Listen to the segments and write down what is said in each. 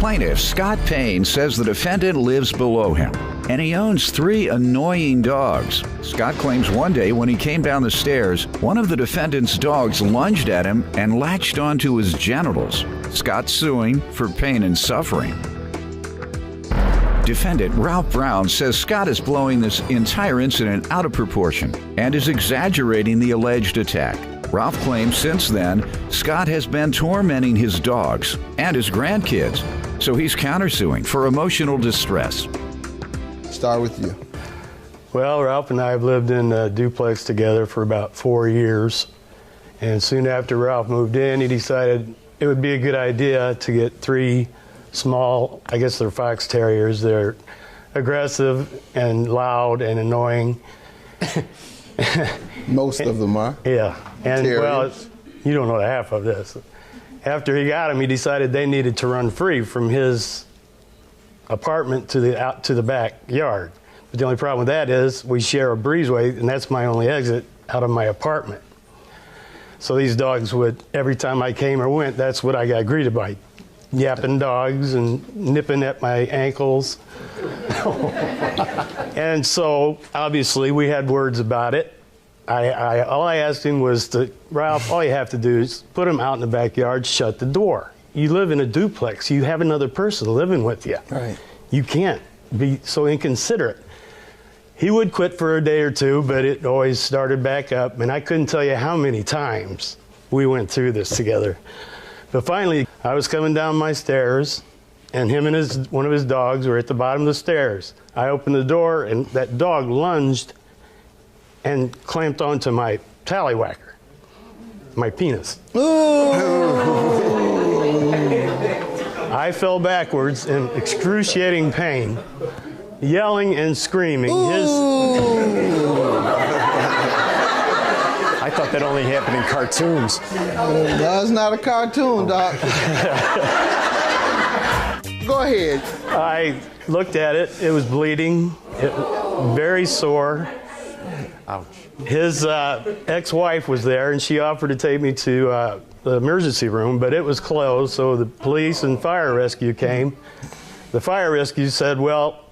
Plaintiff Scott Payne says the defendant lives below him, and he owns 3 annoying dogs. Scott claims one day when he came down the stairs, one of the defendant's dogs lunged at him and latched onto his genitals. Scott's suing for pain and suffering. Defendant Ralph Brown says Scott is blowing this entire incident out of proportion and is exaggerating the alleged attack. Ralph claims since then, Scott has been tormenting his dogs and his grandkids, so he's countersuing for emotional distress. Start with you. Well, Ralph and I have lived in a duplex together for about 4 years, and soon after Ralph moved in, he decided it would be a good idea to get 3 small, I guess they're fox terriers. They're aggressive and loud and annoying. Most of them are. Yeah. And Terriers. well, you don't know the half of this. After he got them, he decided they needed to run free from his apartment to the backyard. But the only problem with that is we share a breezeway, and that's my only exit out of my apartment. So these dogs would, every time I came or went, that's what I got greeted by. Yapping dogs and nipping at my ankles. And so, obviously, we had words about it. All I asked him was to, Ralph, all you have to do is put him out in the backyard, shut the door. You live in a duplex. You have another person living with you. Right. You can't be so inconsiderate. He would quit for a day or two, but it always started back up, and I couldn't tell you how many times we went through this together. But finally, I was coming down my stairs, and him and one of his dogs were at the bottom of the stairs. I opened the door, and that dog lunged and clamped onto my tallywhacker, my penis. I fell backwards in excruciating pain, yelling and screaming. I thought that only happened in cartoons. That's not a cartoon, Doc. Go ahead. I looked at it. It was bleeding, very sore. Ouch. His ex-wife was there, and she offered to take me to the emergency room, but it was closed, so the police and fire rescue came. The fire rescue said, well,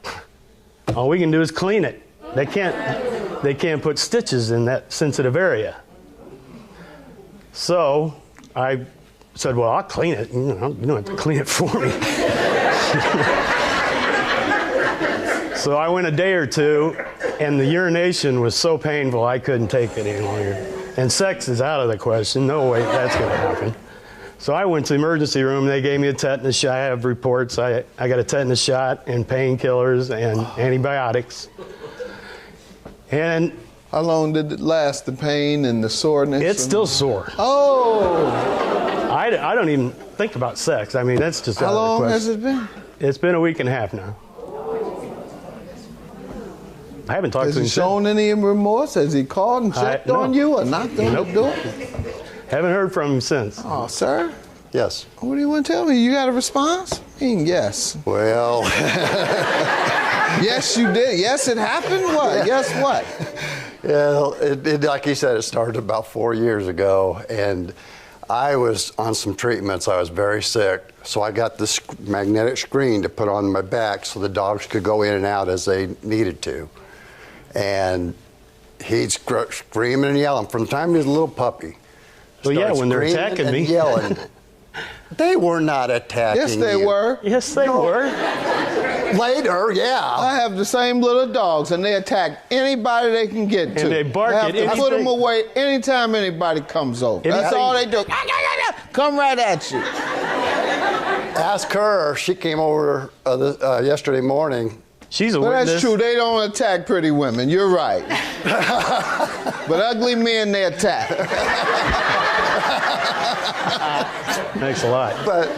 all we can do is clean it. They can't put stitches in that sensitive area. So I said, well, I'll clean it. You don't have to clean it for me. So I went a day or two, and the urination was so painful I couldn't take it any longer. And sex is out of the question. No way that's going to happen. So I went to the emergency room. They gave me a tetanus shot. I have reports. I got a tetanus shot and painkillers and antibiotics. And how long did it last, the pain and the soreness? It's still sore. Oh! I don't even think about sex. I mean, that's just out How of the long question. has it been? It's been a week and a half now. I haven't talked Has to him he shown any remorse? Has he called and checked on you or knocked on the door? Haven't heard from him since. Oh, sir? Yes. What do you want to tell me? You got a response? I mean, yes. Well. Yes, you did. Yes, it happened? What? Yes, what? Yeah, it, like he said, it started about 4 years ago, and I was on some treatments. I was very sick, so I got this magnetic screen to put on my back so the dogs could go in and out as they needed to. And he'd screaming and yelling from the time he was a little puppy. Well, yeah, when they're attacking me. Yelling. They were not attacking Yes, they you. were. Yes, they were. Later, yeah. I have the same little dogs, and they attack anybody they can get to. And they bark have at to anything. put them away anytime anybody comes over. That's Anything. all they do. Come right at you. Ask her. She came over yesterday morning. She's a Well, witness. that's true. They don't attack pretty women. You're right. But ugly men, they attack. Thanks a lot. But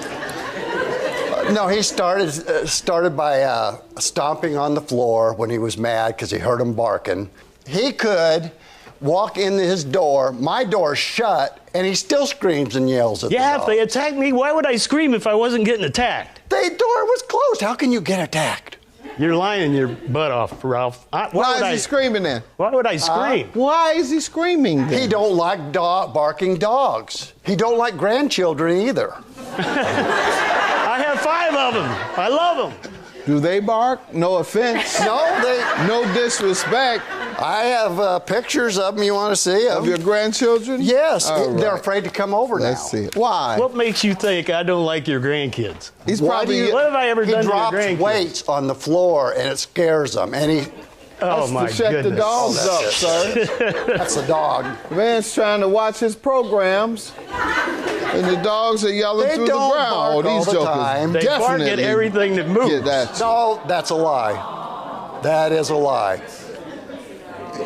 no, he started by stomping on the floor when he was mad because he heard him barking. He could walk in his door, my door's shut, and he still screams and yells at the Yeah, dogs. if they attacked me, why would I scream if I wasn't getting attacked? The door was closed. How can you get attacked? You're lying your butt off, Ralph. Why is he screaming then? Why would I scream? Why is he screaming then? He don't like barking dogs. He don't like grandchildren either. I have 5 love them. I love them. Do they bark? No offense. No disrespect. I have pictures of them you want to see. Of your grandchildren? Yes. All They're right. afraid to come over now. Let's see it. Why? What makes you think I don't like your grandkids? He's Why probably. do you- What have I ever He done to your drops grandkids? weights on the floor and it scares them. And he, Oh my to shut goodness. the dogs Oh, up, sir. that's a dog. Man's trying to watch his programs, and the dogs are yelling They through the don't ground. bark Oh, these all the jokers time. They bark definitely at everything that moves. get that. No, that's a lie. That is a lie.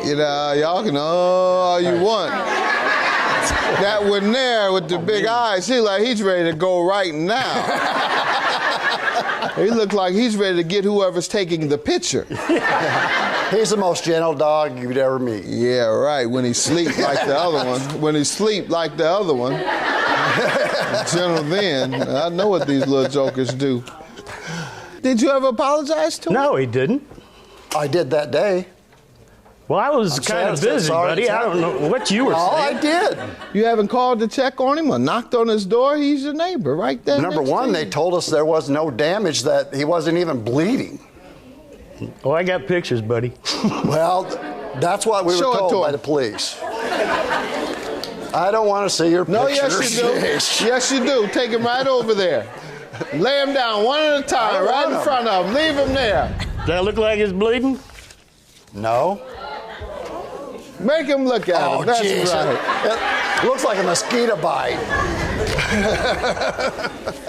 You know, y'all can all you want. That one there with the big eyes, he's ready to go right now. He looked like he's ready to get whoever's taking the picture. He's the most gentle dog you'd ever meet. Yeah, right. When he sleep like the other one. When he sleep like the other one. Gentle then. I know what these little jokers do. Did you ever apologize to him? No, he didn't. I did that day. Well, I was I'm kind of sad, busy, sorry buddy. it's I don't know what you were Oh, I saying. did. You haven't called to check on him or knocked on his door? He's your neighbor right there. Number next to one, you. they told us there was no damage, that he wasn't even bleeding. Oh, I got pictures, buddy. Well, that's what we Show were it told to by him. the police. I don't want to see your No, pictures. yes you do. Yes you do. Take him right over there. Lay him down one at a time, I right want in him. front of him. Leave him there. Does that look like it's bleeding? No. Make him look at him. That's geez. right. It looks like a mosquito bite.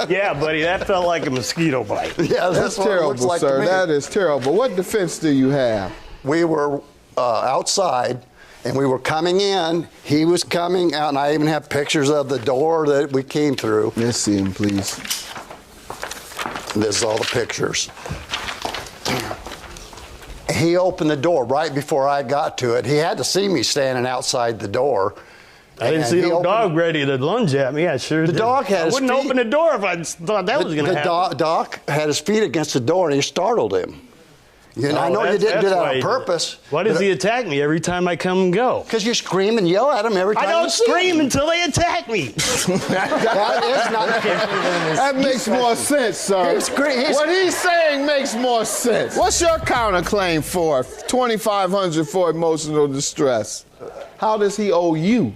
Yeah, buddy, that felt like a mosquito bite. Yeah, That's what it terrible, looks like to sir. me. That is terrible. What defense do you have? We were outside, and we were coming in. He was coming out, and I even have pictures of the door that we came through. Let's see him, please. There's all the pictures. He opened the door right before I got to it. He had to see me standing outside the door. I didn't And see he no opened- dog ready to lunge at me. I sure did. dog had I his wouldn't feet- open the door if I thought that was going to happen. The doc had his feet against the door, and he startled him. You know, I Oh, know you that's- didn't do that's that why on he did it. purpose. Why does he attack me every time I come and go? Because you scream and yell at him every time I don't you see scream him. until they attack me. That is not That makes more sense, sir. He's What he's saying makes more sense. What's your counterclaim for? $2,500 for emotional distress. How does he owe you?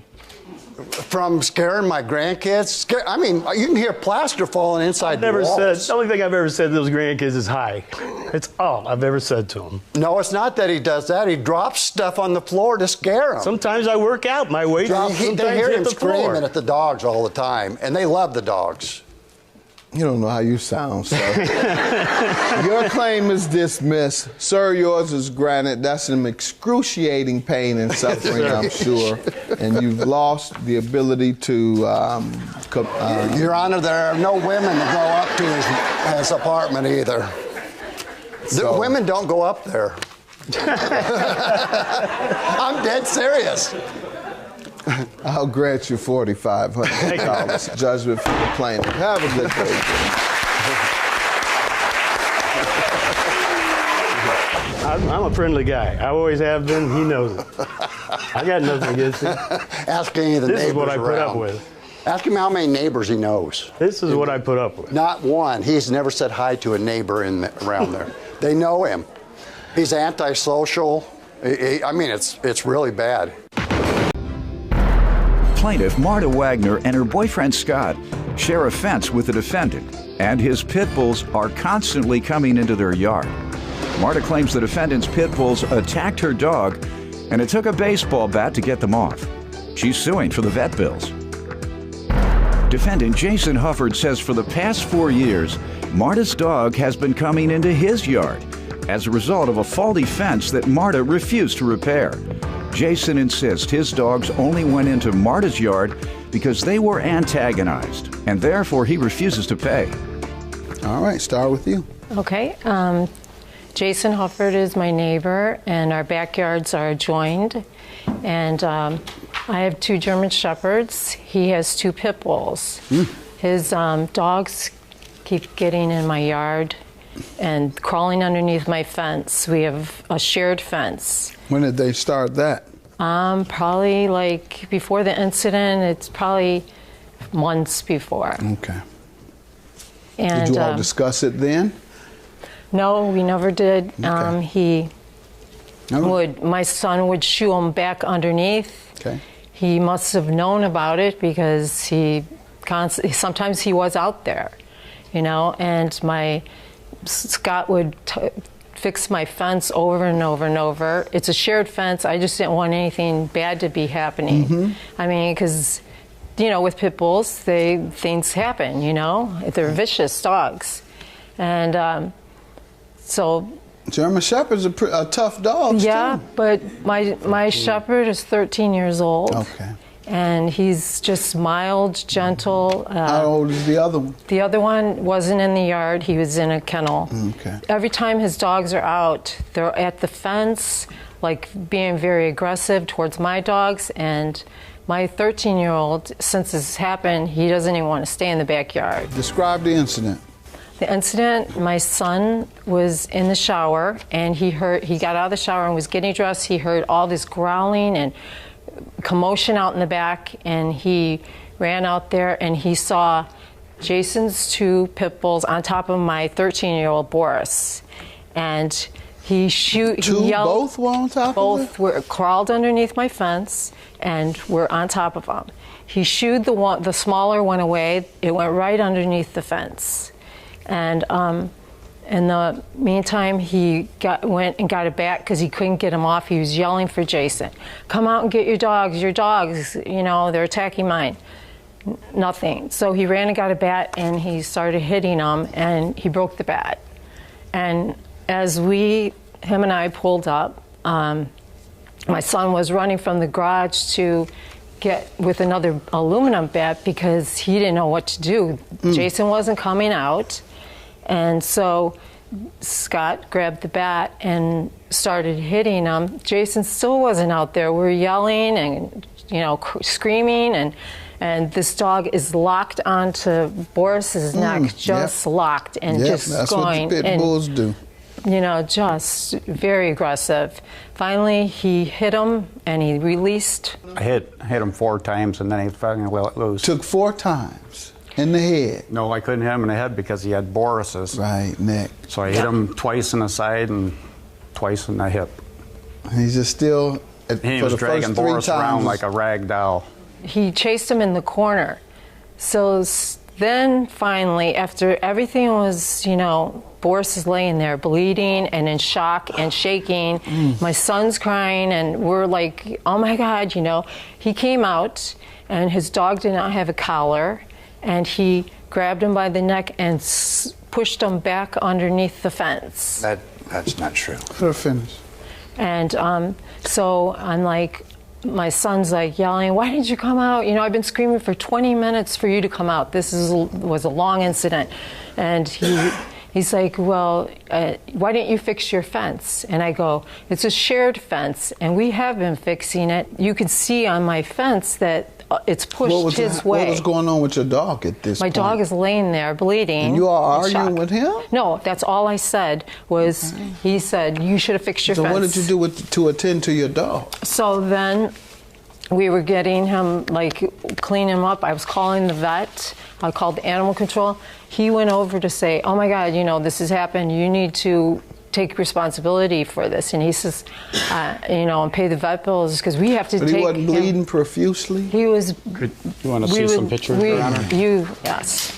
from scaring my grandkids. I mean, you can hear plaster falling inside I've never the walls. said, the only thing I've ever said to those grandkids is hi. It's all I've ever said to them. No, it's not that he does that. He drops stuff on the floor to scare them. Sometimes I work out, my weight drops, They sometimes hear hit him the screaming floor. at the dogs all the time, and they love the dogs. You don't know how you sound, sir. Your claim is dismissed. Sir, yours is granted. That's some excruciating pain and suffering, I'm sure. And you've lost the ability to... Your Honor, there are no women that go up to his apartment either. The women don't go up there. I'm dead serious. I'll grant you $4,500 judgment for the plaintiff. Have a good day. I'm a friendly guy. I always have been. He knows it. I got nothing against him. Ask any of the This neighbors is what I put up around. with. Ask him how many neighbors he knows. This is what I put up with. Not one. He's never said hi to a neighbor around there. They know him. He's antisocial. I mean, it's really bad. Plaintiff Marta Wagner and her boyfriend Scott share a fence with the defendant, and his pit bulls are constantly coming into their yard. Marta claims the defendant's pit bulls attacked her dog, and it took a baseball bat to get them off. She's suing for the vet bills. Defendant Jason Hufford says for the past 4 years, Marta's dog has been coming into his yard as a result of a faulty fence that Marta refused to repair. Jason insists his dogs only went into Marta's yard because they were antagonized, and therefore he refuses to pay. All right, start with you. Okay. Jason Hufford is my neighbor, and our backyards are joined. And I have 2 German Shepherds. He has 2 pit bulls. His dogs keep getting in my yard and crawling underneath my fence. We have a shared fence. When did they start that? Probably like before the incident. It's probably months before. Okay. And did you all discuss it then? no, we never did. Okay. My son would shoo him back underneath. Okay. He must have known about it because sometimes he was out there, and Scott would fix my fence over and over and over. It's a shared fence. I just didn't want anything bad to be happening. Mm-hmm. I mean, because, with pit bulls, things happen, They're vicious dogs. And so... German Shepherds are tough dogs, yeah, too. but my Shepherd is 13 years old. Okay. And he's just mild, gentle. How old is the other one? The other one wasn't in the yard. He was in a kennel. Okay. Every time his dogs are out, they're at the fence, like being very aggressive towards my dogs. And my 13-year-old, since this happened, he doesn't even want to stay in the backyard. Describe the incident. The incident, my son was in the shower, and he got out of the shower and was getting dressed. He heard all this growling and commotion out in the back, and he ran out there and he saw Jason's 2 pit bulls on top of my 13-year-old Boris, and he yelled. Both were on top of it? Both were crawled underneath my fence and were on top of them. He shooed the smaller one away. It went right underneath the fence, and in the meantime, he went and got a bat because he couldn't get him off. He was yelling for Jason, "Come out and get your dogs, they're attacking mine." Nothing. So he ran and got a bat, and he started hitting them, and he broke the bat. And as him and I pulled up, my son was running from the garage to get with another aluminum bat because he didn't know what to do. Jason wasn't coming out. And so Scott grabbed the bat and started hitting him. Jason still wasn't out there. We're yelling and, screaming, and this dog is locked onto Boris's neck, just locked and just that's going. What the pit bulls do. Just very aggressive. Finally, he hit him and he released. I hit him 4 times and then he finally let loose. Took 4 times. In the head? No, I couldn't hit him in the head because he had Boris's. Right, neck. So I hit him twice in the side and twice in the hip. He's just still... He was dragging Boris around like a rag doll. He chased him in the corner. So then finally, after everything was, Boris is laying there bleeding and in shock and shaking. My son's crying and we're like, oh my God, He came out and his dog did not have a collar. And he grabbed him by the neck and pushed him back underneath the fence. That's not true. Let her finish. And so I'm like, my son's like yelling, "Why didn't you come out? I've been screaming for 20 minutes for you to come out. This was a long incident." And he's like, "Well, why didn't you fix your fence?" And I go, "It's a shared fence, and we have been fixing it. You can see on my fence that it's pushed his way." What was going on with your dog at this point? My dog is laying there bleeding. And you are in arguing shock. with him? No, that's all I said was, he said, "You should have fixed your fence." So what did you do to attend to your dog? So then we were getting him, cleaning him up. I was calling the vet. I called the animal control. He went over to say, "Oh my God, this has happened. You need to take responsibility for this." And he says, and pay the vet bills because we have to take him. But he wasn't bleeding profusely? He was. You want to see some pictures, Your Honor? Yes.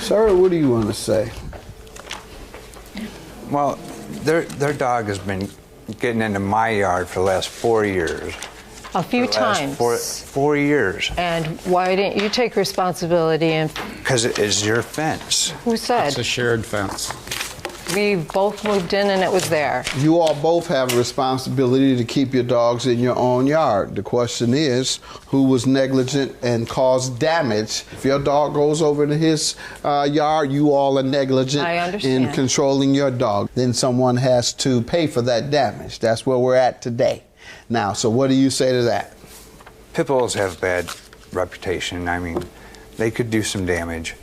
Sir, what do you want to say? Well, their dog has been getting into my yard for the last 4 years. A few times. 4 years. And why didn't you take responsibility? And Because it is your fence. who said? It's a shared fence. We both moved in and it was there. You all both have a responsibility to keep your dogs in your own yard. The question is, who was negligent and caused damage? If your dog goes over to his yard, you all are negligent in controlling your dog. Then someone has to pay for that damage. That's where we're at today. Now, so what do you say to that? Pit bulls have bad reputation. I mean, they could do some damage,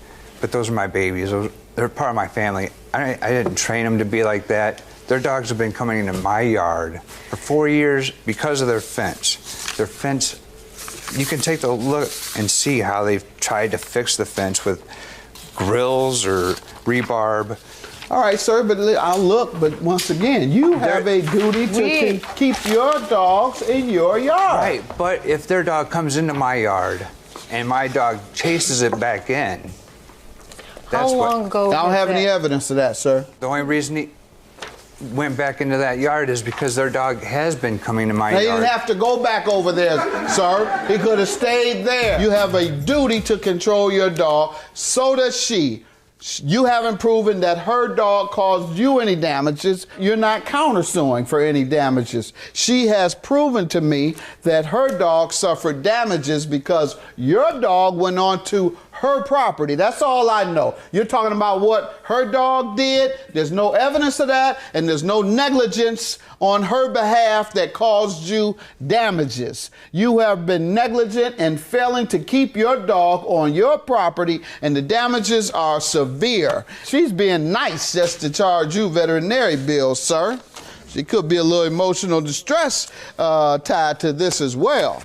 but those are my babies. They're part of my family. I didn't train them to be like that. Their dogs have been coming into my yard for 4 years because of their fence. Their fence you can take a look and see how they've tried to fix the fence with grills or rebarb. All right, sir, but I'll look. But once again, you have a duty to keep your dogs in your yard. Right, but if their dog comes into my yard and my dog chases it back in, How long ago? I don't have any evidence of that, sir. The only reason he went back into that yard is because their dog has been coming to my yard. He didn't have to go back over there, sir. He could have stayed there. You have a duty to control your dog. So does she. You haven't proven that her dog caused you any damages. You're not countersuing for any damages. She has proven to me that her dog suffered damages because your dog went onto her property. That's all I know. You're talking about what her dog did. There's no evidence of that, and there's no negligence on her behalf that caused you damages. You have been negligent in failing to keep your dog on your property, and the damages are severe. She's being nice just to charge you veterinary bills, sir. She could be a little emotional distress tied to this as well.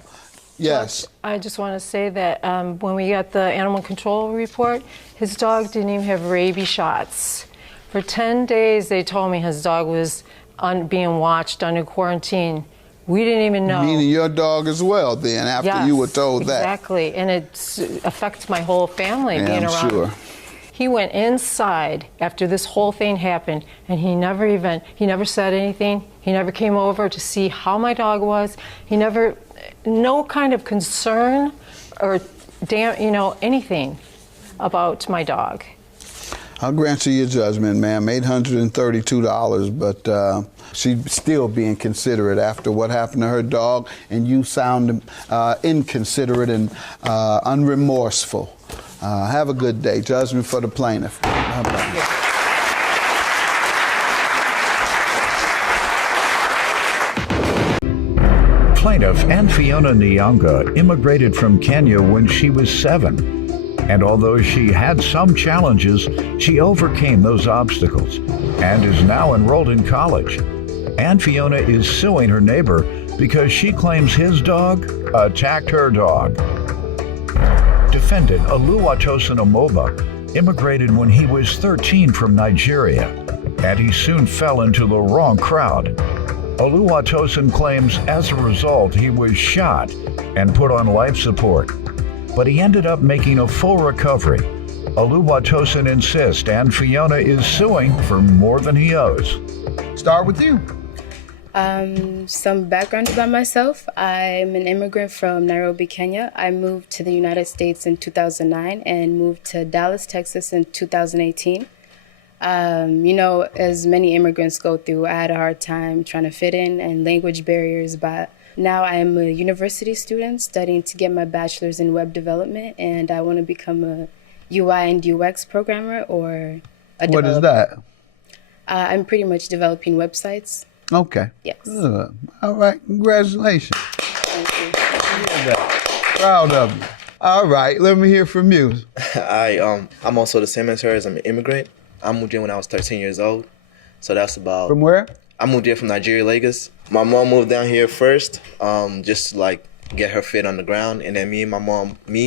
Yes. I just want to say that when we got the animal control report, his dog didn't even have rabies shots. For 10 days, they told me his dog was being watched under quarantine. We didn't even know. Meaning your dog as well, then, after you were told that. Exactly, and it affects my whole family being around. I'm sure. He went inside after this whole thing happened, and he never said anything. He never came over to see how my dog was. No kind of concern or anything about my dog. I'll grant you your judgment, ma'am. $832, but she's still being considerate after what happened to her dog, and you sound inconsiderate and unremorseful. Have a good day. Judgment for the plaintiff. Bye-bye. Plaintiff Fiona Nyanga immigrated from Kenya when she was 7. And although she had some challenges, she overcame those obstacles and is now enrolled in college. Fiona is suing her neighbor because she claims his dog attacked her dog. Defendant Oluwatosin Omoba immigrated when he was 13 from Nigeria, and he soon fell into the wrong crowd. Oluwatosin claims as a result he was shot and put on life support, but he ended up making a full recovery. Oluwatosin insists Fiona is suing for more than he owes. Start with you. Some background about myself. I'm an immigrant from Nairobi, Kenya. I moved to the United States in 2009 and moved to Dallas, Texas in 2018. As many immigrants go through, I had a hard time trying to fit in and language barriers, but now I am a university student studying to get my bachelor's in web development, and I want to become a UI and UX programmer or a developer. What is that? I'm pretty much developing websites. Okay. Yes. Good. All right. Congratulations. Thank you. Proud of you. All right. Let me hear from you. I'm also the same as her as I'm an immigrant. I moved here when I was 13 years old. So that's about... From where? I moved here from Nigeria, Lagos. My mom moved down here first, just to get her feet on the ground. And then me,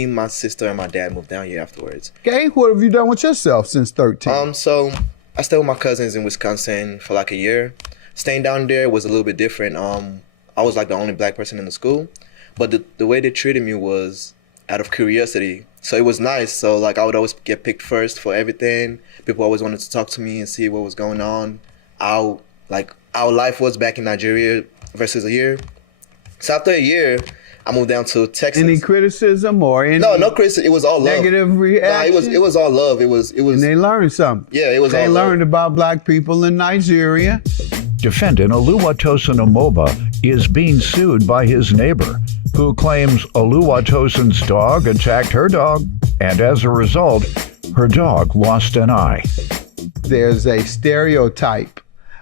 my sister, and my dad moved down here afterwards. Okay. What have you done with yourself since 13? So I stayed with my cousins in Wisconsin for a year. Staying down there was a little bit different. I was the only black person in the school. But the way they treated me was out of curiosity. So it was nice. So I would always get picked first for everything. People always wanted to talk to me and see what was going on. How our life was back in Nigeria versus a year. So after a year, I moved down to Texas. Any criticism or any? No criticism. It was all love. Negative reaction? Nah, it was all love. It was. And they learned something. Yeah, it was. They learned about black people in Nigeria. Defendant Oluwatosin Omoba is being sued by his neighbor, who claims Oluwatosin's dog attacked her dog, and as a result, her dog lost an eye. There's a stereotype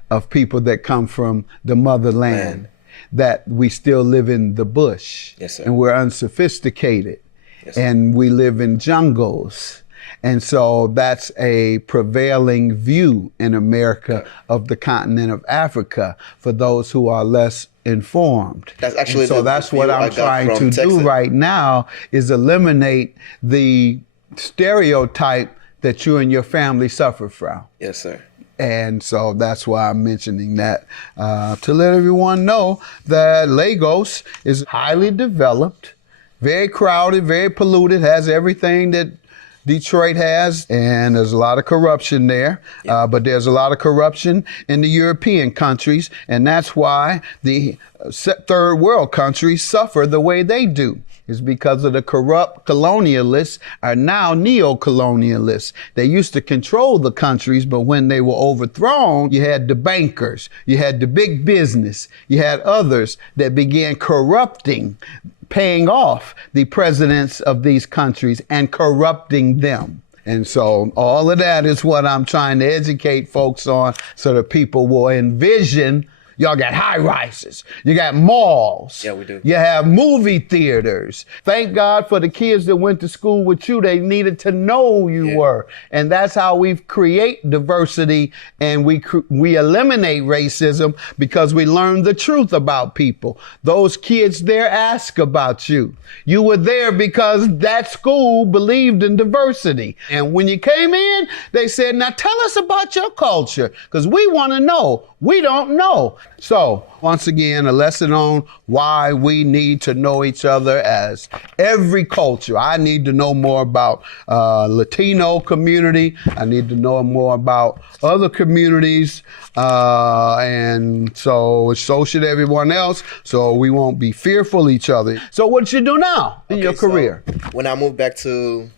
of people that come from the motherland, that we still live in the bush. Yes, sir. And we're unsophisticated. Yes, sir. And we live in jungles. And so that's a prevailing view in America of the continent of Africa for those who are less informed. That's actually and so that's what I'm trying to do right now, is eliminate the stereotype that you and your family suffer from. Yes, sir. And so that's why I'm mentioning that, to let everyone know that Lagos is highly developed, very crowded, very polluted, has everything that Detroit has, and there's a lot of corruption there, but there's a lot of corruption in the European countries, and that's why the third world countries suffer the way they do. Is because of the corrupt colonialists are now neo-colonialists. They used to control the countries, but when they were overthrown, you had the bankers, you had the big business, you had others that began corrupting, paying off the presidents of these countries and corrupting them. And so all of that is what I'm trying to educate folks on, so that people will envision. Y'all got high rises. You got malls. Yeah, we do. You have movie theaters. Thank God for the kids that went to school with you. They needed to know who you were. And that's how we create diversity, and we eliminate racism, because we learn the truth about people. Those kids there ask about you. You were there because that school believed in diversity. And when you came in, they said, now tell us about your culture, because we want to know. We don't know. So, once again, a lesson on why we need to know each other as every culture. I need to know more about Latino community. I need to know more about other communities. And so should everyone else, so we won't be fearful of each other. So what you do now in your career? So when I moved back to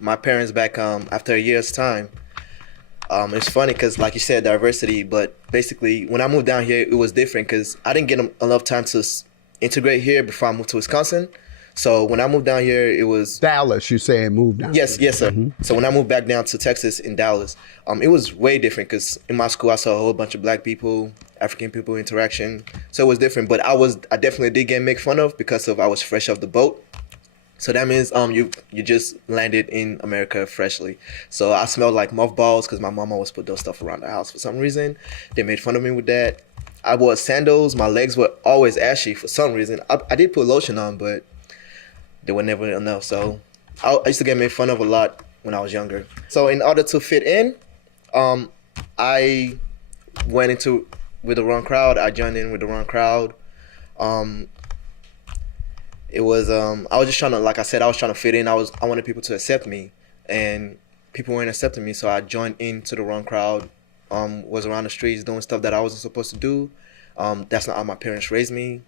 my parents back after a year's time, it's funny because, like you said, diversity, but basically when I moved down here, it was different because I didn't get enough time to integrate here before I moved to Wisconsin. So when I moved down here, it was Dallas. You saying moved down? Yes, sir. Mm-hmm. So when I moved back down to Texas in Dallas, it was way different because in my school I saw a whole bunch of black people, African people interaction. So it was different, but I definitely did get made fun of because I was fresh off the boat. So that means you just landed in America freshly. So I smelled like mothballs because my mom always put those stuff around the house for some reason. They made fun of me with that. I wore sandals. My legs were always ashy for some reason. I did put lotion on, but they were never enough. So I used to get made fun of a lot when I was younger. So in order to fit in, I went with the wrong crowd. I joined in with the wrong crowd. It was I was just trying to, like I said, I was trying to fit in. I wanted people to accept me, and people weren't accepting me, so I joined into the wrong crowd. Was around the streets doing stuff that I wasn't supposed to do. That's not how my parents raised me,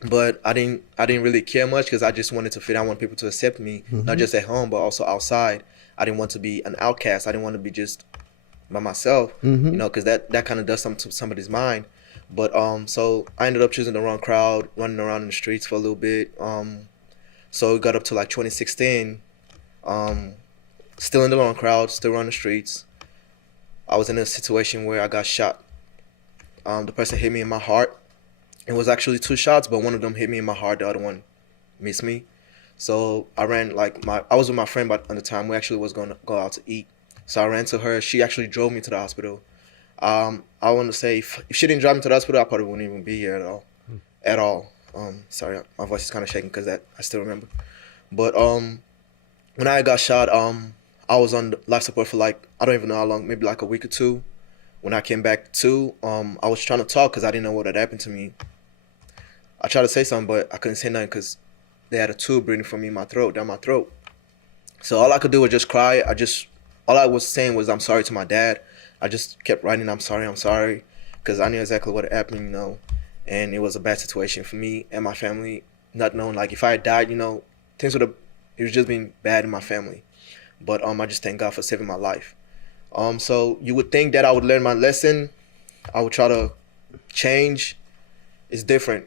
but I didn't really care much because I just wanted to fit. I wanted people to accept me, not just at home but also outside. I didn't want to be an outcast. I didn't want to be just by myself, because that kind of does something to somebody's mind. But so I ended up choosing the wrong crowd, running around in the streets for a little bit. So it got up to like 2016, still in the wrong crowd, still running the streets. I was in a situation where I got shot. The person hit me in my heart. It was actually 2 shots, but one of them hit me in my heart, the other one missed me. So I ran I was with my friend at the time. We actually was going to go out to eat. So I ran to her. She actually drove me to the hospital. I want to say if she didn't drive me to the hospital, I probably wouldn't even be here at all. Sorry, my voice is kind of shaking because I still remember. But when I got shot, I was on life support for I don't even know how long, maybe like a week or 2. When I came back to, I was trying to talk because I didn't know what had happened to me. I tried to say something, but I couldn't say nothing because they had a tube breathing from me down my throat. So all I could do was just cry. All I was saying was, I'm sorry to my dad. I just kept writing, I'm sorry, because I knew exactly what had happened, and it was a bad situation for me and my family, not knowing, if I had died, things it was just been bad in my family. But I just thank God for saving my life. So you would think that I would learn my lesson, I would try to change. It's different.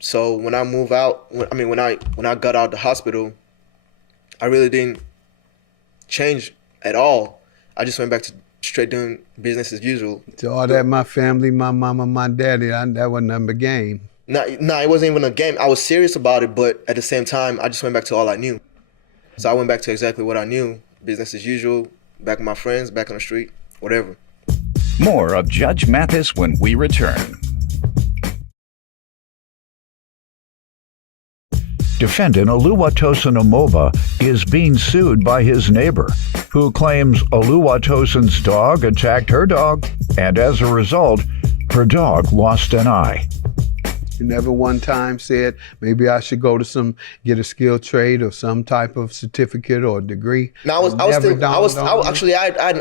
So when I move out, when I got out of the hospital, I really didn't change at all. I just went back to straight doing business as usual. So all that, my family, my mama, my daddy, that wasn't a game. No, it wasn't even a game. I was serious about it, but at the same time, I just went back to all I knew. So I went back to exactly what I knew, business as usual, back with my friends, back on the street, whatever. More of Judge Mathis when we return. Defendant Oluwatosin Omoba is being sued by his neighbor, who claims Oluwatosin's dog attacked her dog, and as a result, her dog lost an eye. You never one time said, maybe I should go to get a skill trade or some type of certificate or degree? No, I had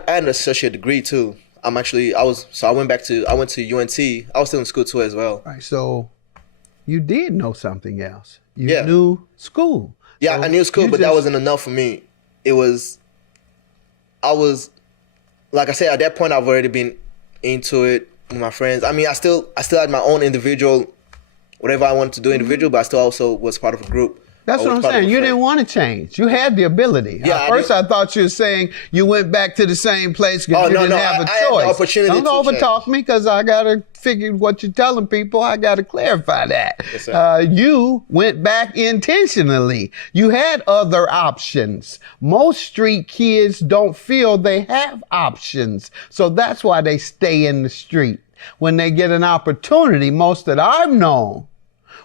an associate degree too. I went to UNT. I was still in school too as well. Right, so you did know something else. You Yeah. knew school. Yeah, So I knew school, but that wasn't enough for me. Like I said, at that point, I've already been into it with my friends. I mean, I still had my own individual, whatever I wanted to do individual, but I still also was part of a group. That's what I'm saying. You didn't want to change. You had the ability. Yeah, At first, I thought you were saying you went back to the same place because you didn't have a choice. I had the opportunity Don't to overtalk me because I got to figure what you're telling people. I got to clarify that. Yes, sir. You went back intentionally. You had other options. Most street kids don't feel they have options. So that's why they stay in the street. When they get an opportunity, most that I've known,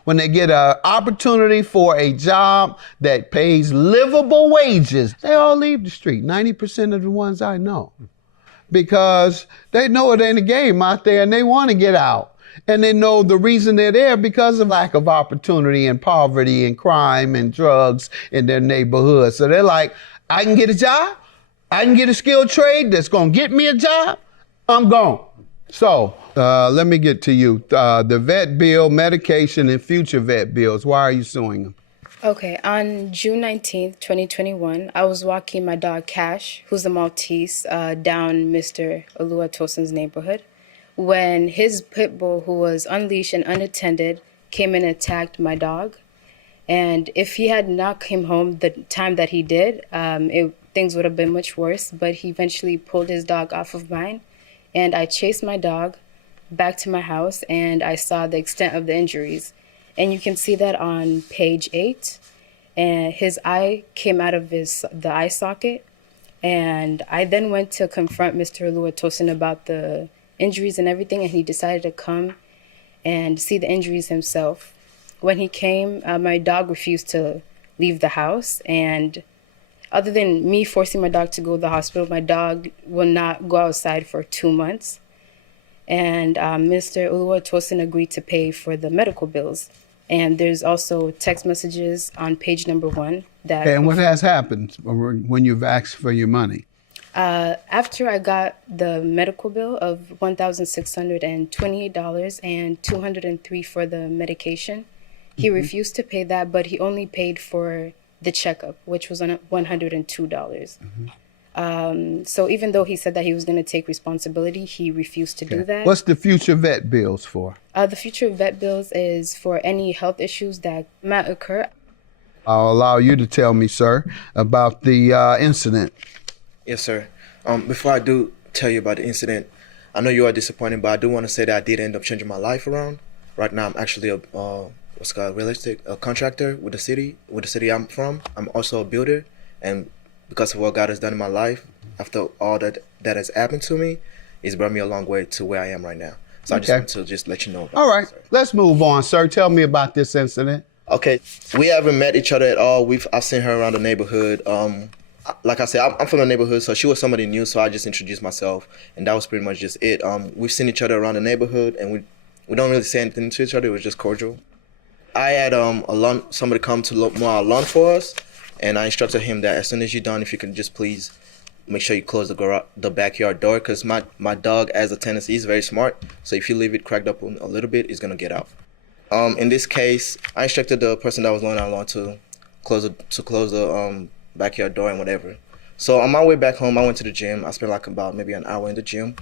when they get an opportunity for a job that pays livable wages, they all leave the street. 90% of the ones I know. Because they know it ain't a game out there and they want to get out. And they know the reason they're there because of lack of opportunity and poverty and crime and drugs in their neighborhood. So they're like, I can get a job. I can get a skilled trade that's going to get me a job. I'm gone. So let me get to you. The vet bill, medication, and future vet bills. Why are you suing them? Okay, on June 19th, 2021, I was walking my dog Cash, who's a Maltese, down Mr. Oluwatosin's neighborhood, when his pit bull, who was unleashed and unattended, came and attacked my dog. And if he had not come home the time that he did, things would have been much worse, but he eventually pulled his dog off of mine. And I chased my dog back to my house, and I saw the extent of the injuries. And you can see that on page 8. And his eye came out of the eye socket. And I then went to confront Mr. Oluwatosin about the injuries and everything, and he decided to come and see the injuries himself. When he came, my dog refused to leave the house, and other than me forcing my dog to go to the hospital, my dog will not go outside for 2 months. And Mr. Oluwatosin agreed to pay for the medical bills. And there's also text messages on page number 1. And what has happened when you've asked for your money? After I got the medical bill of $1,628 and $203 for the medication, he refused to pay that, but he only paid for the checkup, which was $102. So even though he said that he was going to take responsibility, he refused to do that. What's the future vet bills for? The future vet bills is for any health issues that might occur. I'll allow you to tell me, sir, about the incident. Yes, sir. Before I do tell you about the incident, I know you are disappointed, but I do want to say that I did end up changing my life around. Right now, I'm actually a contractor with the city I'm from. I'm also a builder, and because of what God has done in my life, after all that has happened to me, it's brought me a long way to where I am right now. So I just want to let you know about all right, that, let's move on, sir. Tell me about this incident. Okay, we haven't met each other at all. I've seen her around the neighborhood. Like I said, I'm from the neighborhood, so she was somebody new, so I just introduced myself, and that was pretty much just it. We've seen each other around the neighborhood, and we don't really say anything to each other. It was just cordial. I had somebody come to mow our lawn for us, and I instructed him that as soon as you're done, if you could just please make sure you close the backyard door, because my dog, as a tendency, he's very smart, so if you leave it cracked up a little bit, it's going to get out. In this case, I instructed the person that was mowing our lawn to close the backyard door and whatever. So on my way back home, I went to the gym. I spent like about maybe an hour in the gym.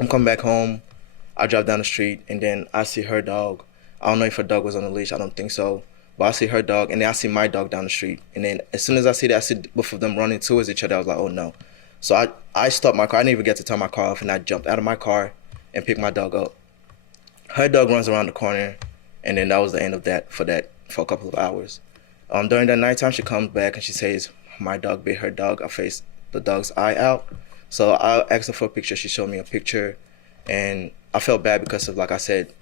I'm coming back home. I drive down the street, and then I see her dog. I don't know if her dog was on a leash. I don't think so. But I see her dog, and then I see my dog down the street. And then as soon as I see that, I see both of them running towards each other. I was like, oh no. So I stopped my car. I didn't even get to turn my car off, and I jumped out of my car and picked my dog up. Her dog runs around the corner, and then that was the end of that for a couple of hours. During that nighttime, she comes back and she says, my dog bit her dog. I faced the dog's eye out. So I asked her for a picture. She showed me a picture, and I felt bad because of, like I said,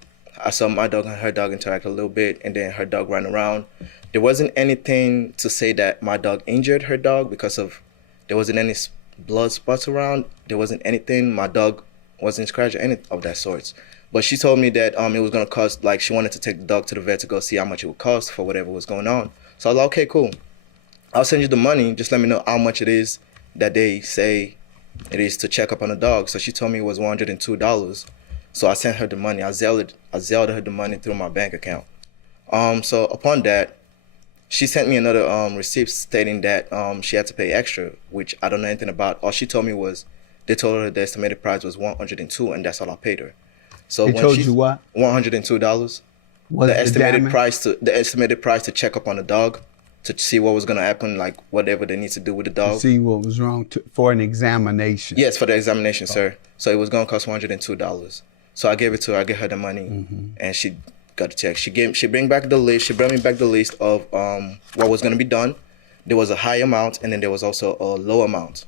I saw my dog and her dog interact a little bit, and then her dog ran around. There wasn't anything to say that my dog injured her dog because of there wasn't any blood spots around. There wasn't anything. My dog wasn't scratched or any of that sorts. But she told me that it was gonna cost, like she wanted to take the dog to the vet to go see how much it would cost for whatever was going on. So I was like, okay, cool. I'll send you the money. Just let me know how much it is that they say it is to check up on the dog. So she told me it was $102. So I sent her the money. I zelled her the money through my bank account. So upon that, she sent me another receipt stating that she had to pay extra, which I don't know anything about. All she told me was they told her the estimated price was $102, and that's all I paid her. So they told you what? $102. The estimated price to check up on the dog, to see what was gonna happen, like whatever they need to do with the dog. To see what was wrong for an examination. Yes, for the examination, sir. So it was gonna cost $102. So I gave it to her. I gave her the money, and she got the check. She bring back the list. She brought me back the list of what was gonna be done. There was a high amount, and then there was also a low amount.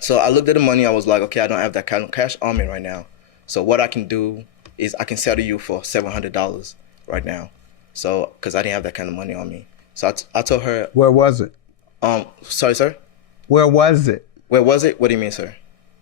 So I looked at the money. I was like, okay, I don't have that kind of cash on me right now. So what I can do is I can settle you for $700 right now. So because I didn't have that kind of money on me. So I told her. Where was it? Sorry, sir. Where was it? Where was it? What do you mean, sir?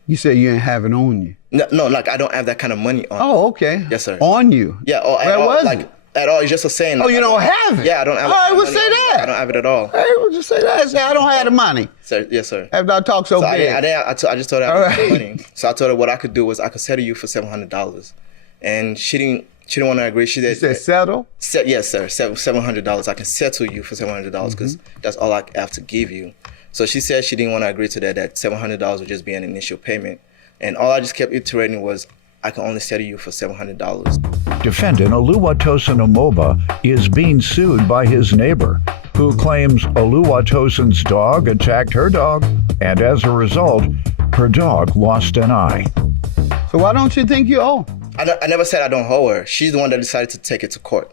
You said you didn't have it on you. No, like I don't have that kind of money on. Oh, okay. Yes, sir. On you. Yeah. Where was it? At all. It's just a saying. Oh, you don't have it? Yeah, I don't have it. All right, we'll say that. I don't have it at all. Hey, we'll just say that. Say, I don't have the money. Sir, yes, sir. After I talk so big. I just told her I didn't have the money. So I told her what I could do was I could settle you for $700. And she didn't want to agree. She said settle? Yes, sir. $700. I can settle you for $700 because that's all I have to give you. So she said she didn't want to agree to that $700 would just be an initial payment. And all I just kept iterating was, I can only settle you for $700. Defendant Oluwatosin Omoba is being sued by his neighbor, who claims Oluwatosin's dog attacked her dog, and as a result, her dog lost an eye. So why don't you think you owe? I never said I don't owe her. She's the one that decided to take it to court.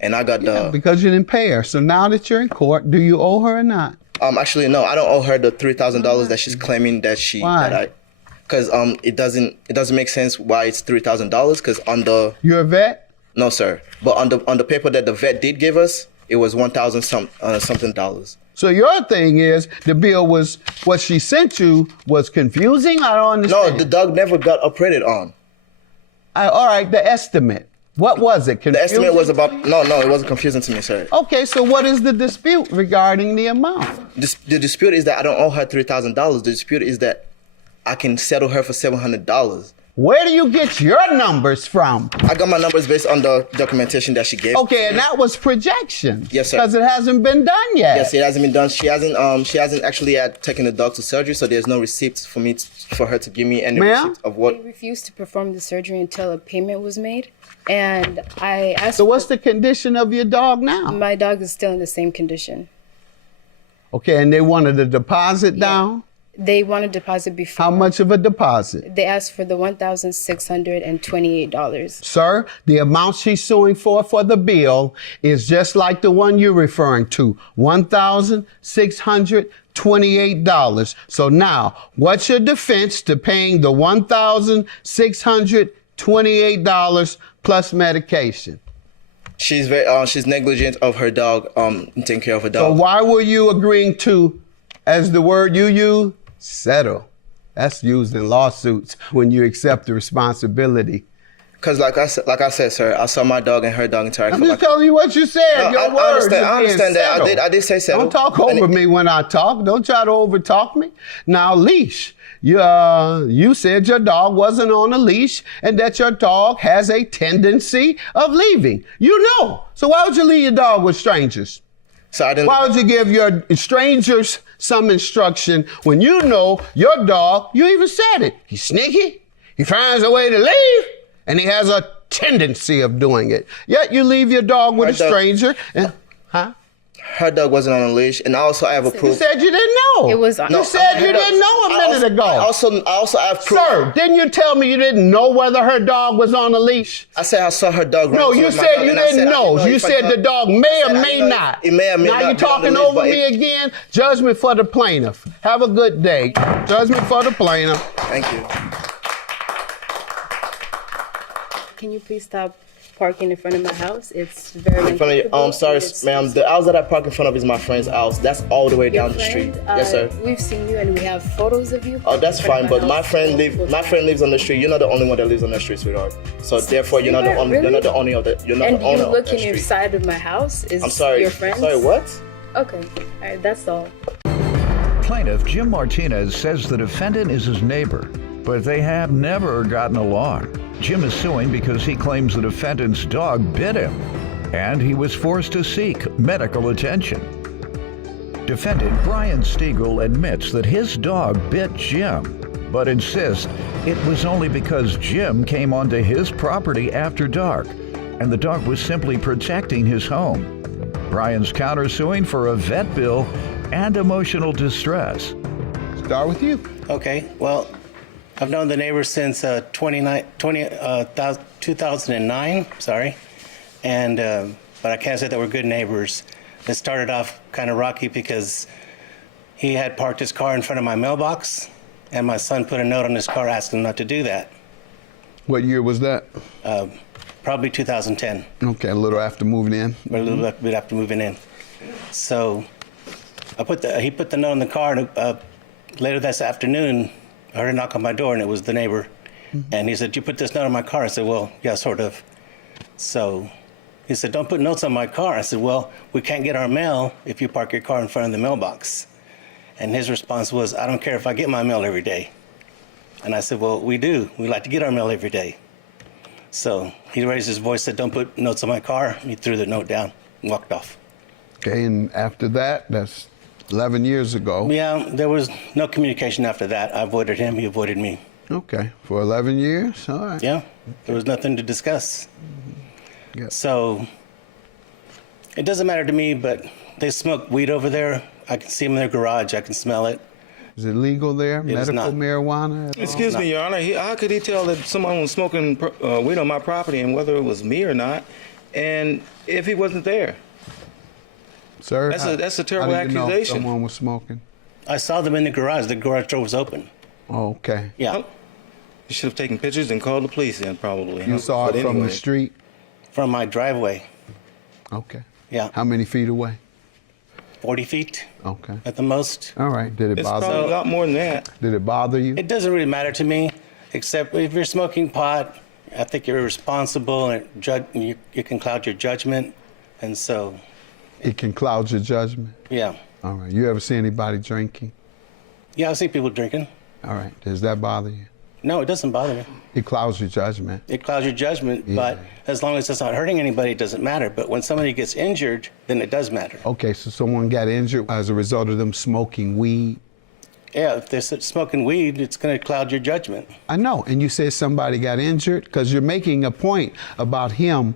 And I got because you didn't pay her. So now that you're in court, do you owe her or not? Actually, no, I don't owe her the $3,000 that she's claiming that she... Why? Because it doesn't make sense why it's $3,000. Because on the... You're a vet? No, sir. But on the paper that the vet did give us, it was $1,000 something dollars. So your thing is the bill was what she sent you was confusing? I don't understand. No, the dog never got operated on. All right, the estimate. What was it? Confusing? The estimate was about... No, it wasn't confusing to me, sir. Okay, so what is the dispute regarding the amount? The dispute is that I don't owe her $3,000. The dispute is that I can settle her for $700. Where do you get your numbers from? I got my numbers based on the documentation that she gave. Okay, and that was projection. Yes, sir. Because it hasn't been done yet. Yes, it hasn't been done. She hasn't actually taken the dog to surgery, so there's no receipts for her to give me any receipts of what. They refused to perform the surgery until a payment was made, and I asked. So what's the condition of your dog now? My dog is still in the same condition. Okay, and they wanted a deposit down? They want a deposit before. How much of a deposit? They asked for the $1,628. Sir, the amount she's suing for the bill is just like the one you're referring to, $1,628. So now, what's your defense to paying the $1,628 plus medication? She's she's negligent of her dog, taking care of her dog. So why were you agreeing to, as the word you use, settle? That's used in lawsuits when you accept the responsibility. Because like I said, sir, I saw my dog and her dog interact. I'm just telling you what you said. No, Your words. I understand that. I did say settle. Don't talk over me when I talk. Don't try to overtalk me. Now, leash. You said your dog wasn't on a leash and that your dog has a tendency of leaving. You know. So why would you leave your dog with strangers? So why would you give your strangers some instruction when you know your dog, you even said it, he's sneaky, he finds a way to leave, and he has a tendency of doing it. Yet you leave your dog with a stranger. Her dog wasn't on a leash, and also I have a proof. You said you didn't know. It was on. You said you didn't know a minute ago. I also have proof. Sir, didn't you tell me you didn't know whether her dog was on a leash? I said I saw her dog. No, you said you didn't know. You said the dog may or may not. It may or may now not. Now you're talking over me again. Judgment for the plaintiff. Have a good day. Judgment for the plaintiff. Thank you. Can you please stop parking in front of my house? It's very in front of you. Sorry, ma'am. The house that I park in front of is my friend's house. That's all the way down the street. Yes, sir. We've seen you and we have photos of you. Oh, that's fine. But my friend lives on the street. You're not the only one that lives on the street, sweetheart. So therefore, you're not the only. You're not the owner of the. You're not the owner of that street. And you look inside of my house. Is I'm sorry. Your friends? Sorry, what? Okay. All right. That's all. Plaintiff Jim Martinez says the defendant is his neighbor, but they have never gotten along. Jim is suing because he claims the defendant's dog bit him, and he was forced to seek medical attention. Defendant Brian Stiegel admits that his dog bit Jim, but insists it was only because Jim came onto his property after dark, and the dog was simply protecting his home. Brian's countersuing for a vet bill and emotional distress. Start with you. Okay, well, I've known the neighbor since 2009, and but I can't say that we're good neighbors. It started off kind of rocky because he had parked his car in front of my mailbox, and my son put a note on his car asking him not to do that. What year was that? Probably 2010. Okay, a little after moving in. A little bit after moving in. So he put the note in the car, and later this afternoon, I heard a knock on my door, and it was the neighbor. And he said, "You put this note on my car?" I said, "Well, yeah, sort of." So he said, "Don't put notes on my car." I said, "Well, we can't get our mail if you park your car in front of the mailbox." And his response was, "I don't care if I get my mail every day." And I said, "Well, we do. We like to get our mail every day." So he raised his voice, said, "Don't put notes on my car." He threw the note down and walked off. Okay, and after that, that's 11 years ago. Yeah, there was no communication after that. I avoided him, he avoided me. Okay, for 11 years? All right. Yeah, there was nothing to discuss. Yeah. So it doesn't matter to me, but they smoke weed over there. I can see them in their garage. I can smell it. Is it legal there? Medical marijuana? Excuse me, Your Honor. How could he tell that someone was smoking weed on my property and whether it was me or not, and if he wasn't there? Sir, that's a terrible how do you accusation. know someone was smoking? I saw them in the garage. The garage door was open. Oh, okay. Yeah. You should have taken pictures and called the police then, probably. You saw it from the street? From my driveway. Okay. Yeah. How many feet away? 40 feet. Okay. At the most. All right. Did it bother you? It's probably a lot more than that. Did it bother you? It doesn't really matter to me, except if you're smoking pot, I think you're irresponsible, and you can cloud your judgment, and so. It can cloud your judgment? Yeah. All right. You ever see anybody drinking? Yeah, I've seen people drinking. All right. Does that bother you? No, it doesn't bother me. It clouds your judgment. It clouds your judgment, but as long as it's not hurting anybody, it doesn't matter. But when somebody gets injured, then it does matter. Okay, so someone got injured as a result of them smoking weed? Yeah, if they're smoking weed, it's going to cloud your judgment. I know, and you said somebody got injured because you're making a point about him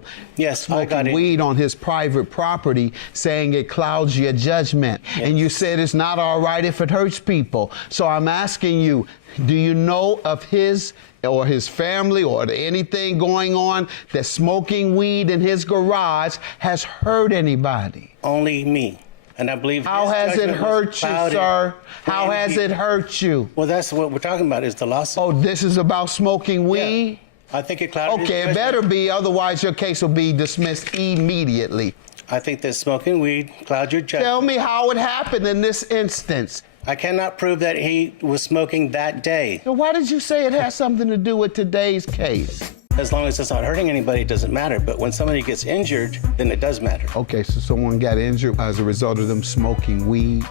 smoking weed on his private property, saying it clouds your judgment. Yes. And you said it's not all right if it hurts people. So I'm asking you, do you know of his or his family or anything going on that smoking weed in his garage has hurt anybody? Only me. And I believe. How has it hurt you, sir? How has it hurt you? Well, that's what we're talking about, is the lawsuit. Oh, this is about smoking weed? Yeah. I think it clouded. Okay, it better be, otherwise your case will be dismissed immediately. I think that smoking weed clouds your judgment. Tell me how it happened in this instance. I cannot prove that he was smoking that day. So why did you say it has something to do with today's case? As long as it's not hurting anybody, it doesn't matter. But when somebody gets injured, then it does matter. Okay, so someone got injured as a result of them smoking weed?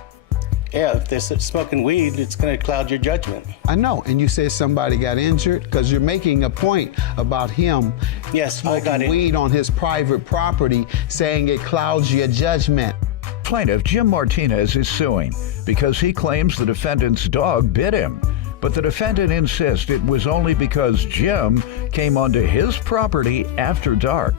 Yeah, if they're smoking weed, it's going to cloud your judgment. I know, and you said somebody got injured because you're making a point about him smoking weed on his private property, saying it clouds your judgment. Plaintiff Jim Martinez is suing because he claims the defendant's dog bit him. But the defendant insists it was only because Jim came onto his property after dark.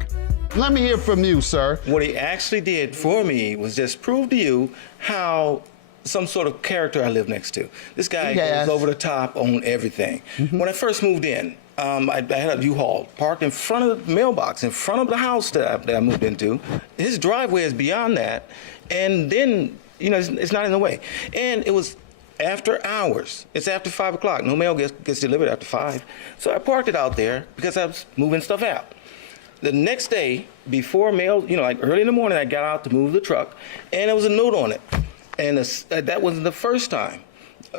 Let me hear from you, sir. What he actually did for me was just prove to you how some sort of character I live next to. This guy goes over the top on everything. When I first moved in, I had a U-Haul parked in front of the mailbox, in front of the house that I moved into. His driveway is beyond that, and then, you know, it's not in the way. And it was after hours. It's after 5 o'clock. No mail gets delivered after 5. So I parked it out there because I was moving stuff out. The next day, before mail, you know, like early in the morning, I got out to move the truck, and there was a note on it. And that wasn't the first time.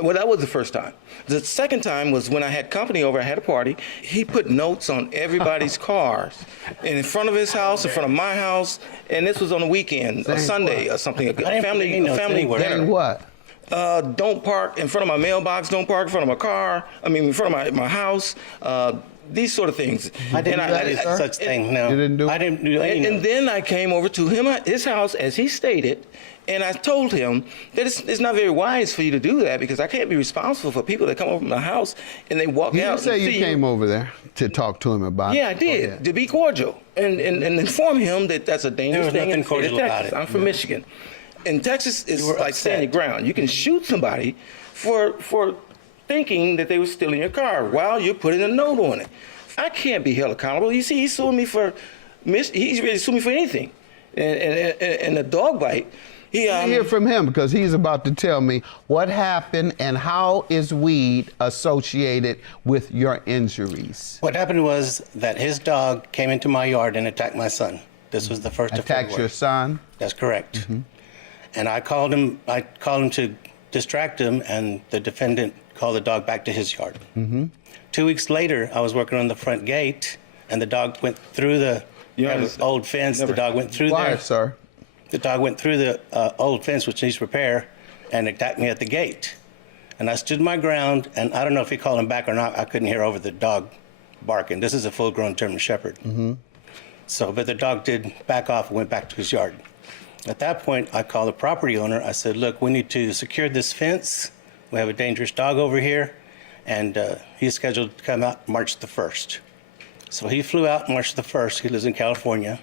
Well, that was the first time. The second time was when I had company over. I had a party. He put notes on everybody's cars, and in front of his house, in front of my house, and this was on a weekend, a Sunday or something, a family dinner. What? Don't park in front of my mailbox. Don't park in front of my car. I mean, in front of my house. These sort of things. I didn't do such thing. No, you didn't do. I didn't do any. And then I came over to his house, as he stated, and I told him that it's not very wise for you to do that because I can't be responsible for people that come over to my house and they walk out. You say you came over there to talk to him about it? Yeah, I did, to be cordial and inform him that that's a dangerous thing. There was nothing cordial about it. I'm from Michigan. In Texas, it's like standing ground. You can shoot somebody for thinking that they were stealing your car while you're putting a note on it. I can't be held accountable. You see, he's suing me for he's ready to sue me for anything. And the dog bite. Let me hear from him because he's about to tell me what happened and how is weed associated with your injuries. What happened was that his dog came into my yard and attacked my son. This was the 1st of February. Attacked your son? That's correct. And I called him to distract him, and the defendant called the dog back to his yard. 2 weeks later, I was working on the front gate, and the dog went through the old fence. The dog went through there. Sir? The dog went through the old fence, which needs repair, and attacked me at the gate. And I stood my ground, and I don't know if he called him back or not. I couldn't hear over the dog barking. This is a full-grown German Shepherd. But the dog did back off and went back to his yard. At that point, I called the property owner. I said, look, we need to secure this fence. We have a dangerous dog over here, and he's scheduled to come out March the 1st. So he flew out March the 1st. He lives in California.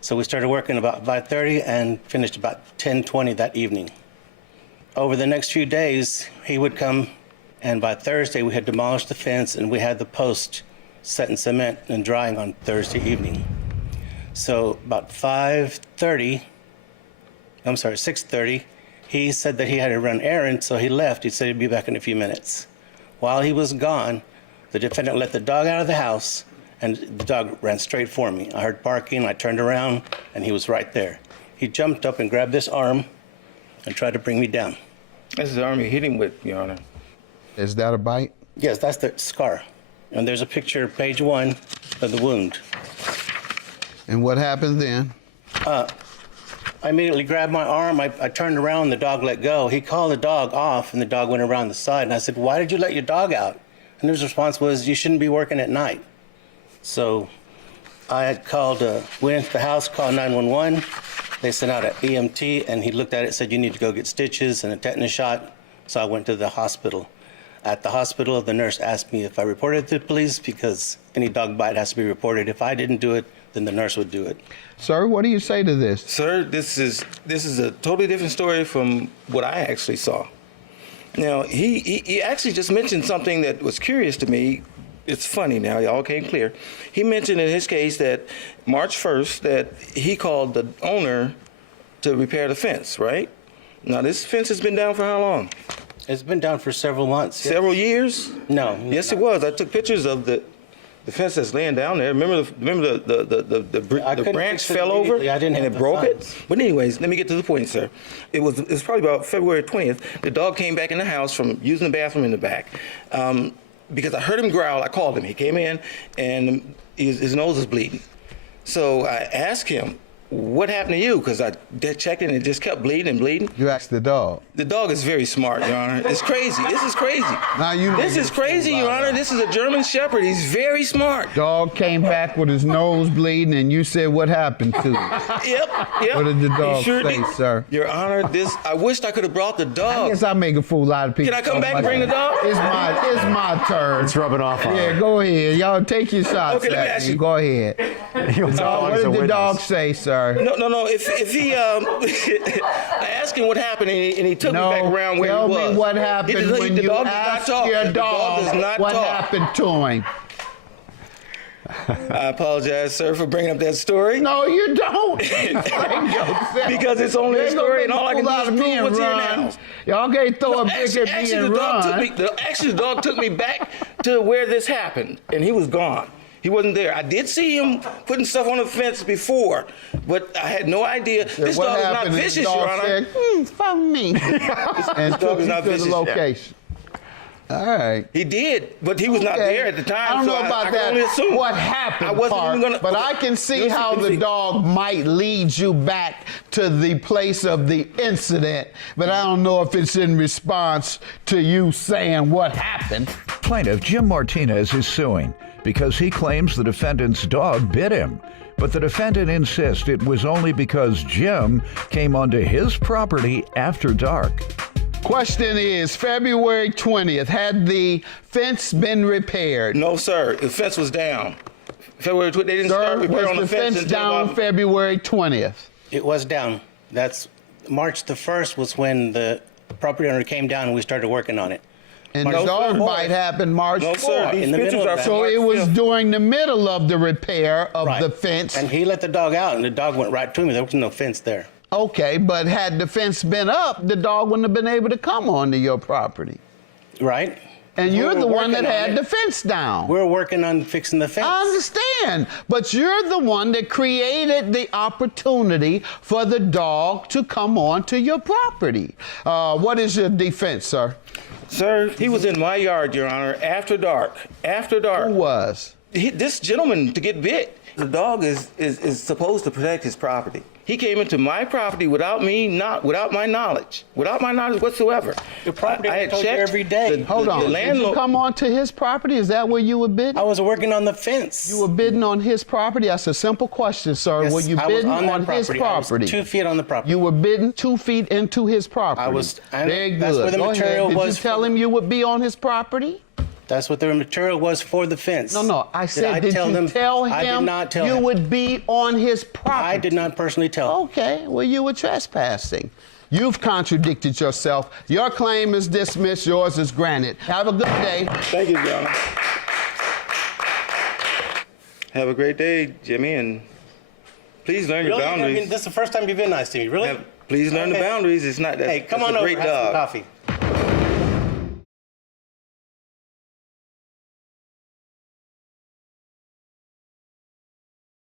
So we started working about 5:30 and finished about 10:20 that evening. Over the next few days, he would come, and by Thursday, we had demolished the fence, and we had the post set in cement and drying on Thursday evening. So about 6:30, he said that he had to run errands, so he left. He said he'd be back in a few minutes. While he was gone, the defendant let the dog out of the house, and the dog ran straight for me. I heard barking, I turned around, and he was right there. He jumped up and grabbed this arm and tried to bring me down. This is the arm you hit him with, Your Honor. Is that a bite? Yes, that's the scar. And there's a picture, page 1, of the wound. And what happened then? I immediately grabbed my arm. I turned around, the dog let go. He called the dog off, and the dog went around the side. And I said, why did you let your dog out? And his response was, you shouldn't be working at night. So I had went into the house, called 911. They sent out an EMT, and he looked at it and said, you need to go get stitches and a tetanus shot. So I went to the hospital. At the hospital, the nurse asked me if I reported it to the police because any dog bite has to be reported. If I didn't do it, then the nurse would do it. Sir, what do you say to this? Sir, this is a totally different story from what I actually saw. Now, he actually just mentioned something that was curious to me. It's funny now, it all came clear. He mentioned in his case that March 1st that he called the owner to repair the fence, right? Now, this fence has been down for how long? It's been down for several months. Yes. Several years? No. Yes, it was. I took pictures of the fence that's laying down there. Remember the branch fell over and it broke it? But anyways, let me get to the point, sir. It was probably about February 20th. The dog came back in the house from using the bathroom in the back. Because I heard him growl, I called him. He came in and his nose was bleeding. So I asked him, what happened to you? Because I checked it and it just kept bleeding and bleeding. You asked the dog. The dog is very smart, Your Honor. It's crazy. This is crazy. This is crazy, Your Honor. This is a German Shepherd. He's very smart. Dog came back with his nose bleeding, and you said, what happened to him? Yep. What did the dog say, sir? Your Honor, I wished I could have brought the dog. I guess I make a fool out of people. Can I come back and bring the dog? It's my turn. It's rubbing off on Yeah, go ahead. Y'all take your shots. Okay, let me ask you. Go ahead. What did the dog say, sir? No. If he, I asked him what happened, and he took me back around where he was. Tell me what happened when you asked your dog what happened to him. I apologize, sir, for bringing up that story. No, you don't. Because it's only a story, and all I can do is prove what's here now. Y'all can't throw a big at me and run. Actually, the dog took me back to where this happened, and he was gone. He wasn't there. I did see him putting stuff on the fence before, but I had no idea. This dog is not vicious, Your Honor. Follow me. And took you to the location. All right. He did, but he was not there at the time. I don't know about that. What happened, but I can see how the dog might lead you back to the place of the incident, but I don't know if it's in response to you saying what happened. Plaintiff Jim Martinez is suing because he claims the defendant's dog bit him. But the defendant insists it was only because Jim came onto his property after dark. Question is, February 20th, had the fence been repaired? No, sir. The fence was down. February 20th, they didn't start repair on the fence until down February 20th? It was down. That's March the 1st was when the property owner came down and we started working on it. And the dog bite happened March 4th. Sir, in the middle of that. So it was during the middle of the repair of the fence. And he let the dog out, and the dog went right to me. There was no fence there. Okay, but had the fence been up, the dog wouldn't have been able to come onto your property. Right. And you're the one that had the fence down. We're working on fixing the fence. I understand, but you're the one that created the opportunity for the dog to come onto your property. What is your defense, sir? Sir, he was in my yard, Your Honor, after dark. After dark. Who was? This gentleman to get bit. The dog is supposed to protect his property. He came into my property without my knowledge whatsoever. The property I had told you checked every day. Hold on. Did you come onto his property? Is that where you were bidding? I was working on the fence. You were bidding on his property? That's a simple question, sir. Yes, were you bidding on his property? I was 2 feet on the property. You were bidding 2 feet into his property. I was. Very good. That's where the material was. Did you tell him you would be on his property? That's what the material was for the fence. No. I said, did you tell him I did not tell you him. would be on his property? I did not personally tell him. Okay, well, you were trespassing. You've contradicted yourself. Your claim is dismissed. Yours is granted. Have a good day. Thank you, Your Honor. Have a great day, Jimmy, and please learn your boundaries. I mean, this is the first time you've been nice to me. Really? Please learn the boundaries. It's not. Hey, come on over. Great have some dog. coffee.